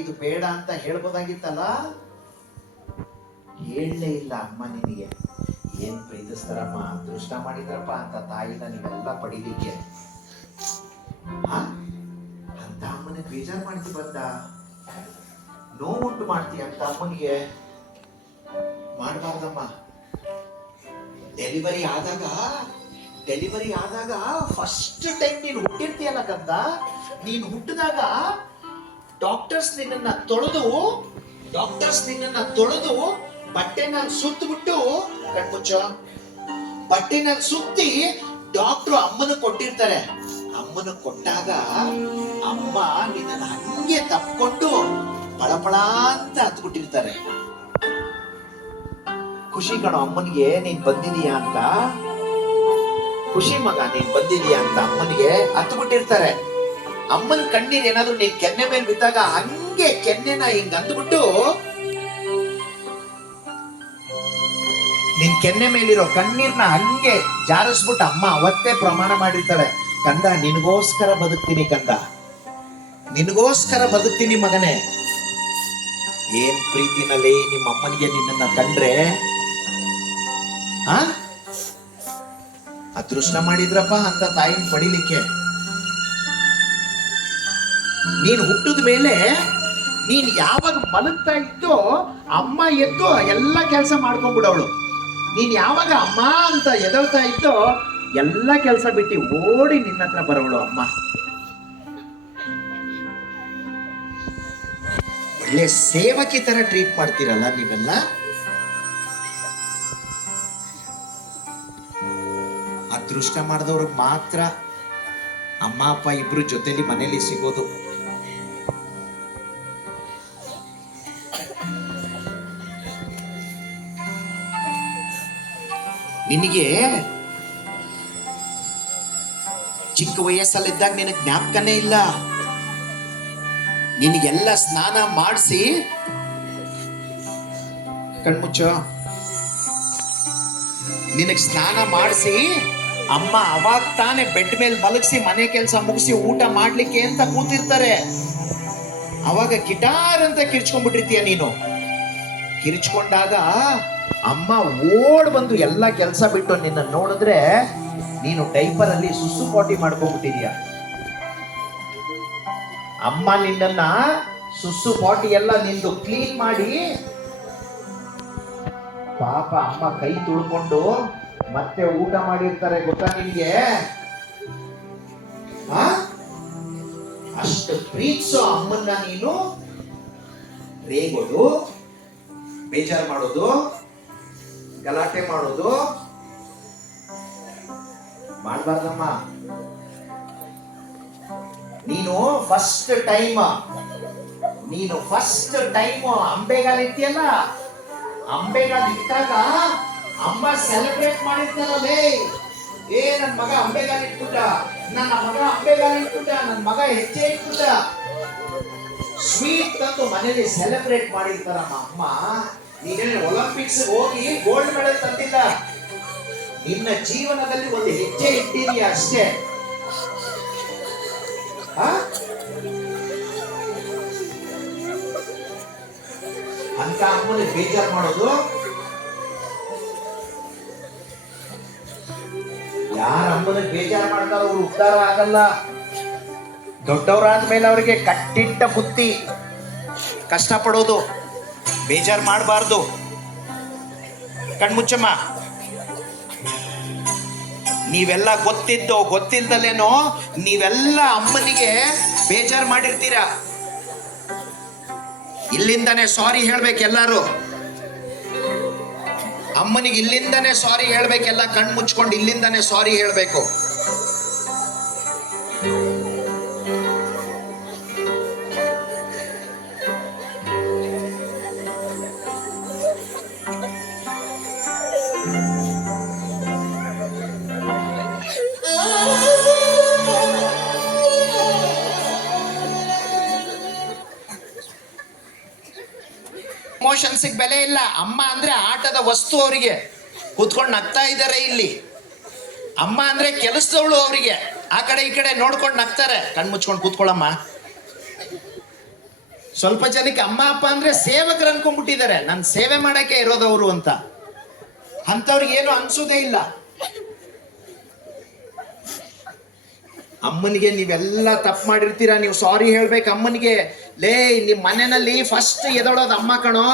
ಇದು ಬೇಡ ಅಂತ ಹೇಳ್ಬೋದಾಗಿತ್ತಲ್ಲ, ಹೇಳಲೇ ಇಲ್ಲ ಅಮ್ಮ. ನಿನಗೆ ಏನ್ ಪ್ರೀತಿಸ್ತಾರಮ್ಮ, ಅದೃಷ್ಟ ಮಾಡಿದ್ರಪ್ಪ ಅಂತ ತಾಯಿನ ನೀವೆಲ್ಲ ಪಡಿಲಿಕ್ಕೆ. ಅಂತ ಅಮ್ಮನಿಗೆ ಬೇಜಾರು ಮಾಡ್ತಿ ಬಂದ, ನೋವುಂಟು ಮಾಡ್ತೀಯ ಅಂತ ಅಮ್ಮನಿಗೆ ಮಾಡಬಾರ್ದಮ್ಮ. ಡೆಲಿವರಿ ಆದಾಗ ಫಸ್ಟ್ ಟೈಮ್ ನೀನು ಹುಟ್ಟಿರ್ತೀಯಲ್ಲ ಕಂದ, ನೀನು ಹುಟ್ಟಿದಾಗ ಡಾಕ್ಟರ್ಸ್ ನಿನ್ನನ್ನ ತೊಳೆದು ಬಟ್ಟೆನಲ್ಲಿ ಸುತ್ತಬಿಟ್ಟು, ಕಣ್ಮುಚ್ಚ, ಬಟ್ಟೆನಲ್ಲಿ ಸುತ್ತಿ ಡಾಕ್ಟ್ರು ಅಮ್ಮನ ಕೊಟ್ಟಿರ್ತಾರೆ. ಅಮ್ಮನ ಕೊಟ್ಟಾಗ ಅಮ್ಮ ನಿನ್ನ ಹಂಗೆ ತಪ್ಕೊಂಡು ಪಳಪಳ ಅಂತ ಹತ್ಬಿಟ್ಟಿರ್ತಾರೆ. ಖುಷಿ ಕಣೋ ಅಮ್ಮನಿಗೆ ನೀನ್ ಬಂದಿದೀಯಾ ಅಂತ, ಖುಷಿ ಮಗ ನೀನ್ ಬಂದಿದೀಯಾ ಅಂತ ಅಮ್ಮನಿಗೆ ಹತ್ಬಿಟ್ಟಿರ್ತಾರೆ. ಅಮ್ಮನ ಕಣ್ಣೀರ್ ಏನಾದ್ರು ನೀನ್ ಕೆನ್ನೆ ಮೇಲೆ ಬಿದ್ದಾಗ ಹಂಗೆ ಕೆನ್ನೆನ ಹಿಂಗ್ ಅಂದ್ಬಿಟ್ಟು ನಿನ್ ಕೆನ್ನೆ ಮೇಲಿರೋ ಕಣ್ಣೀರ್ನ ಹಂಗೆ ಜಾರಿಸ್ಬಿಟ್ಟು ಅಮ್ಮ ಅವತ್ತೇ ಪ್ರಮಾಣ ಮಾಡಿರ್ತಾಳೆ, ಕಂದ ನಿನಗೋಸ್ಕರ ಬದುಕ್ತೀನಿ, ಕಂದ ನಿನಗೋಸ್ಕರ ಬದುಕ್ತೀನಿ ಮಗನೇ. ಏನ್ ಪ್ರೀತಿನಲ್ಲಿ ನಿಮ್ಮ ಅಮ್ಮನಿಗೆ ನಿನ್ನನ್ನ ಕಂಡ್ರೆ ಅದೃಷ್ಟ ಮಾಡಿದ್ರಪ್ಪ ಅಂತ ತಾಯಿನ ಪಡಿಲಿಕ್ಕೆ. ನೀನು ಹುಟ್ಟಿದ ಮೇಲೆ ನೀನ್ ಯಾವಾಗ ಮಲಗ್ತಾ ಇದ್ದೋ ಅಮ್ಮ ಎದ್ದು ಎಲ್ಲ ಕೆಲಸ ಮಾಡ್ಕೊಂಡ್ಬಿಡವಳು. ನೀನ್ ಯಾವಾಗ ಅಮ್ಮ ಅಂತ ಎದಳ್ತಾ ಇದ್ದೋ ಎಲ್ಲ ಕೆಲಸ ಬಿಟ್ಟು ಓಡಿ ನಿನ್ನ ಹತ್ರ ಬರೋಳು ಅಮ್ಮ. ಒಳ್ಳೆ ಸೇವಕಿ ತರ ಟ್ರೀಟ್ ಮಾಡ್ತೀರಲ್ಲ ನೀವೆಲ್ಲ. ಅದೃಷ್ಟ ಮಾಡಿದವ್ರಿಗೆ ಮಾತ್ರ ಅಮ್ಮ ಅಪ್ಪ ಇಬ್ರು ಜೊತೆಲಿ ಮನೇಲಿ ಸಿಗೋದು. ನಿನಗೆ ಚಿಕ್ಕ ವಯಸ್ಸಲ್ಲಿದ್ದಾಗ ನಿನಗೆ ಜ್ಞಾಪಕನೇ ಇಲ್ಲ. ನಿನಗೆಲ್ಲ ಸ್ನಾನ ಮಾಡಿಸಿ, ಕಣ್ಮುಚ್ಚ, ನಿನಗೆ ಸ್ನಾನ ಮಾಡಿಸಿ ಅಮ್ಮ ಅವಾಗ ತಾನೇ ಬೆಡ್ ಮೇಲೆ ಮಲಗಿಸಿ ಮನೆ ಕೆಲಸ ಮುಗಿಸಿ ಊಟ ಮಾಡ್ಲಿಕ್ಕೆ ಅಂತ ಕೂತಿರ್ತಾರೆ. ಅವಾಗ ಗಿಟಾರ್ ಅಂತ ಕಿರ್ಚ್ಕೊಂಡ್ಬಿಟ್ಟಿರ್ತೀಯ ನೀನು. ಕಿರ್ಚ್ಕೊಂಡಾಗ ಅಮ್ಮ ಓಡ್ ಬಂದು ಎಲ್ಲ ಕೆಲಸ ಬಿಟ್ಟು ನಿನ್ನ ನೋಡಿದ್ರೆ ನೀನು ಡೈಪರ್ ಅಲ್ಲಿ ಸುಸು ಪಾಟಿ ಮಾಡ್ಕೊಂಡ್ಬಿಟ್ಟಿದೀಯ. ಅಮ್ಮ ನಿನ್ನನ್ನ ಸುಸು ಪಾಟಿ ಎಲ್ಲ ನಿಂದು ಕ್ಲೀನ್ ಮಾಡಿ, ಪಾಪ ಅಮ್ಮ ಕೈ ತುಳ್ಕೊಂಡು ಮತ್ತೆ ಊಟ ಮಾಡಿರ್ತಾರೆ, ಗೊತ್ತಾ ನಿನ್ಗೆ? ಅಷ್ಟು ಪ್ರೀತಿಸೋ ಅಮ್ಮನ್ನ ನೀನು ರೇಗೋದು, ಬೇಜಾರು ಮಾಡೋದು, ಗಲಾಟೆ ಮಾಡೋದು ಮಾಡಬಾರ್ದಮ್ಮ. ನೀನು ಫಸ್ಟ್ ಟೈಮ್ ಅಂಬೆಗಾಲ ಇಟ್ಟಿಯಲ್ಲ, ಅಂಬೆಗಾಲ ಇಟ್ಟಾಗ ಅಮ್ಮ ಸೆಲೆಬ್ರೇಟ್ ಮಾಡಿರ್ತಾರಲ್ಲೇ, ನನ್ ಮಗ ಅಂಬೆಗಾಲ ಇಟ್ಬಿಟ್ಟ, ನನ್ನ ಮಗ ಹೆಜ್ಜೆ ಇಟ್ಬಿಟ್ಟ, ಸ್ವೀಟ್ ತಂದು ಮನೇಲಿ ಸೆಲೆಬ್ರೇಟ್ ಮಾಡಿರ್ತಾರಮ್ಮ ಅಮ್ಮ. ನೀನೇನು ಒಲಿಂಪಿಕ್ಸ್ ಹೋಗಿ ಗೋಲ್ಡ್ ಮೆಡಲ್ ತಂದಿಲ್ಲ, ನಿನ್ನ ಜೀವನದಲ್ಲಿ ಒಂದು ಹೆಜ್ಜೆ ಇಟ್ಟಿದೀಯ ಅಷ್ಟೇ. ಅಂತ ಅಮ್ಮನಿಗೆ ಬೇಜಾರು ಮಾಡೋದು. ಯಾರ ಅಮ್ಮನಿಗೆ ಬೇಜಾರು ಮಾಡ್ತಾರೋ ಅವ್ರು ಉದ್ಧಾರ ಆಗಲ್ಲ. ದೊಡ್ಡವರಾದ್ಮೇಲೆ ಅವ್ರಿಗೆ ಕಟ್ಟಿಟ್ಟ ಬುತ್ತಿ, ಕಷ್ಟಪಡೋದು, ಬೇಜಾರು ಮಾಡಬಾರ್ದು. ಕಣ್ಮುಚ್ಚಮ್ಮ, ನೀವೆಲ್ಲ ಗೊತ್ತಿದ್ದೋ ಗೊತ್ತಿಲ್ದಲೇನೋ ನೀವೆಲ್ಲ ಅಮ್ಮನಿಗೆ ಬೇಜಾರು ಮಾಡಿರ್ತೀರಾ. ಇಲ್ಲಿಂದಾನೆ ಸಾರಿ ಹೇಳ್ಬೇಕು ಎಲ್ಲಾರು. ಅಮ್ಮನಿಗೆ ಇಲ್ಲಿಂದಾನೆ ಸಾರಿ ಹೇಳ್ಬೇಕೆಲ್ಲ, ಕಣ್ಣು ಮುಚ್ಕೊಂಡು ಇಲ್ಲಿಂದಾನೆ ಸಾರಿ ಹೇಳ್ಬೇಕು. ಇಮೋಷನ್ಸಿಗೆ ಬೆಲೆ ಇಲ್ಲ. ಅಮ್ಮ ಅಂದ್ರೆ ಆಟದ ವಸ್ತು, ಅವರಿಗೆ ಕೂತ್ಕೊಂಡು ನಗ್ತಾ ಇದ್ದಾರೆ ಇಲ್ಲಿ. ಅಮ್ಮ ಅಂದ್ರೆ ಕೆಲಸದವಳು, ಅವರಿಗೆ ಆ ಕಡೆ ಈ ಕಡೆ ನೋಡ್ಕೊಂಡು ನಗ್ತಾರೆ. ಕಣ್ಮುಚ್ಕೊಂಡು ಕೂತ್ಕೊಳ್ಳಮ್ಮ. ಸ್ವಲ್ಪ ಜನಕ್ಕೆ ಅಮ್ಮ ಅಪ್ಪ ಅಂದ್ರೆ ಸೇವಕರು ಅನ್ಕೊಂಡ್ಬಿಟ್ಟಿದ್ದಾರೆ, ನನ್ನ ಸೇವೆ ಮಾಡಕ್ಕೆ ಇರೋದವರು ಅಂತ. ಅಂಥವ್ರಿಗೆ ಏನು ಅನ್ಸೋದೇ ಇಲ್ಲ. ಅಮ್ಮನಿಗೆ ನೀವೆಲ್ಲ ತಪ್ಪು ಮಾಡಿರ್ತೀರಾ, ನೀವು ಸಾರಿ ಹೇಳ್ಬೇಕು ಅಮ್ಮನಿಗೆ. ಲೇ, ನಿಮ್ಮ ಮನೆಯಲ್ಲಿ ಫಸ್ಟ್ ಎದೊಳೋದು ಅಮ್ಮ ಕಣೋ,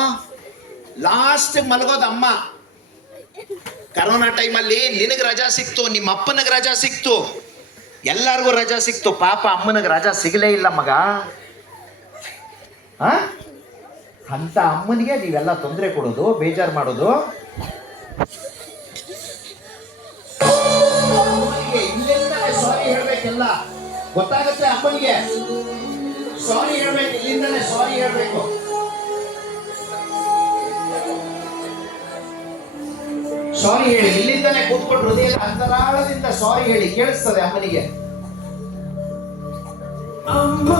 ಲಾಸ್ಟ್ ಮಲಗೋದು ಅಮ್ಮ. ಕರೋನಾ ಟೈಮಲ್ಲಿ ನಿನಗೆ ರಜಾ ಸಿಕ್ತು, ನಿಮ್ಮ ಅಪ್ಪನಿಗೆ ರಜಾ ಸಿಕ್ತು, ಎಲ್ಲರಿಗೂ ರಜಾ ಸಿಕ್ತು. ಪಾಪ ಅಮ್ಮನಿಗೆ ರಜಾ ಸಿಗಲೇ ಇಲ್ಲ ಮಗ. ಅಂತ ಅಮ್ಮನಿಗೆ ನೀವೆಲ್ಲ ತೊಂದರೆ ಕೊಡೋದು, ಬೇಜಾರು ಮಾಡೋದು. ಇಲ್ಲಿಂದಲೇ ಸಾರಿ ಹೇಳ್ಬೇಕೆಲ್ಲ ಗೊತ್ತಾಗುತ್ತೆ. ಅಪ್ಪನಿಗೆ ಸಾರಿ ಹೇಳ್ಬೇಕು, ಇಲ್ಲಿಂದಲೇ ಸಾರಿ ಹೇಳ್ಬೇಕು. ಸಾರಿ ಹೇಳಿ, ಇಲ್ಲಿಂದಲೇ ಕೂತ್ಕೊಂಡು ಹೃದಯ ಅಂತರಾಳದಿಂದ ಸಾರಿ ಹೇಳಿ, ಕೇಳಿಸ್ತದೆ ಅಮ್ಮನಿಗೆ. ಅಮ್ಮ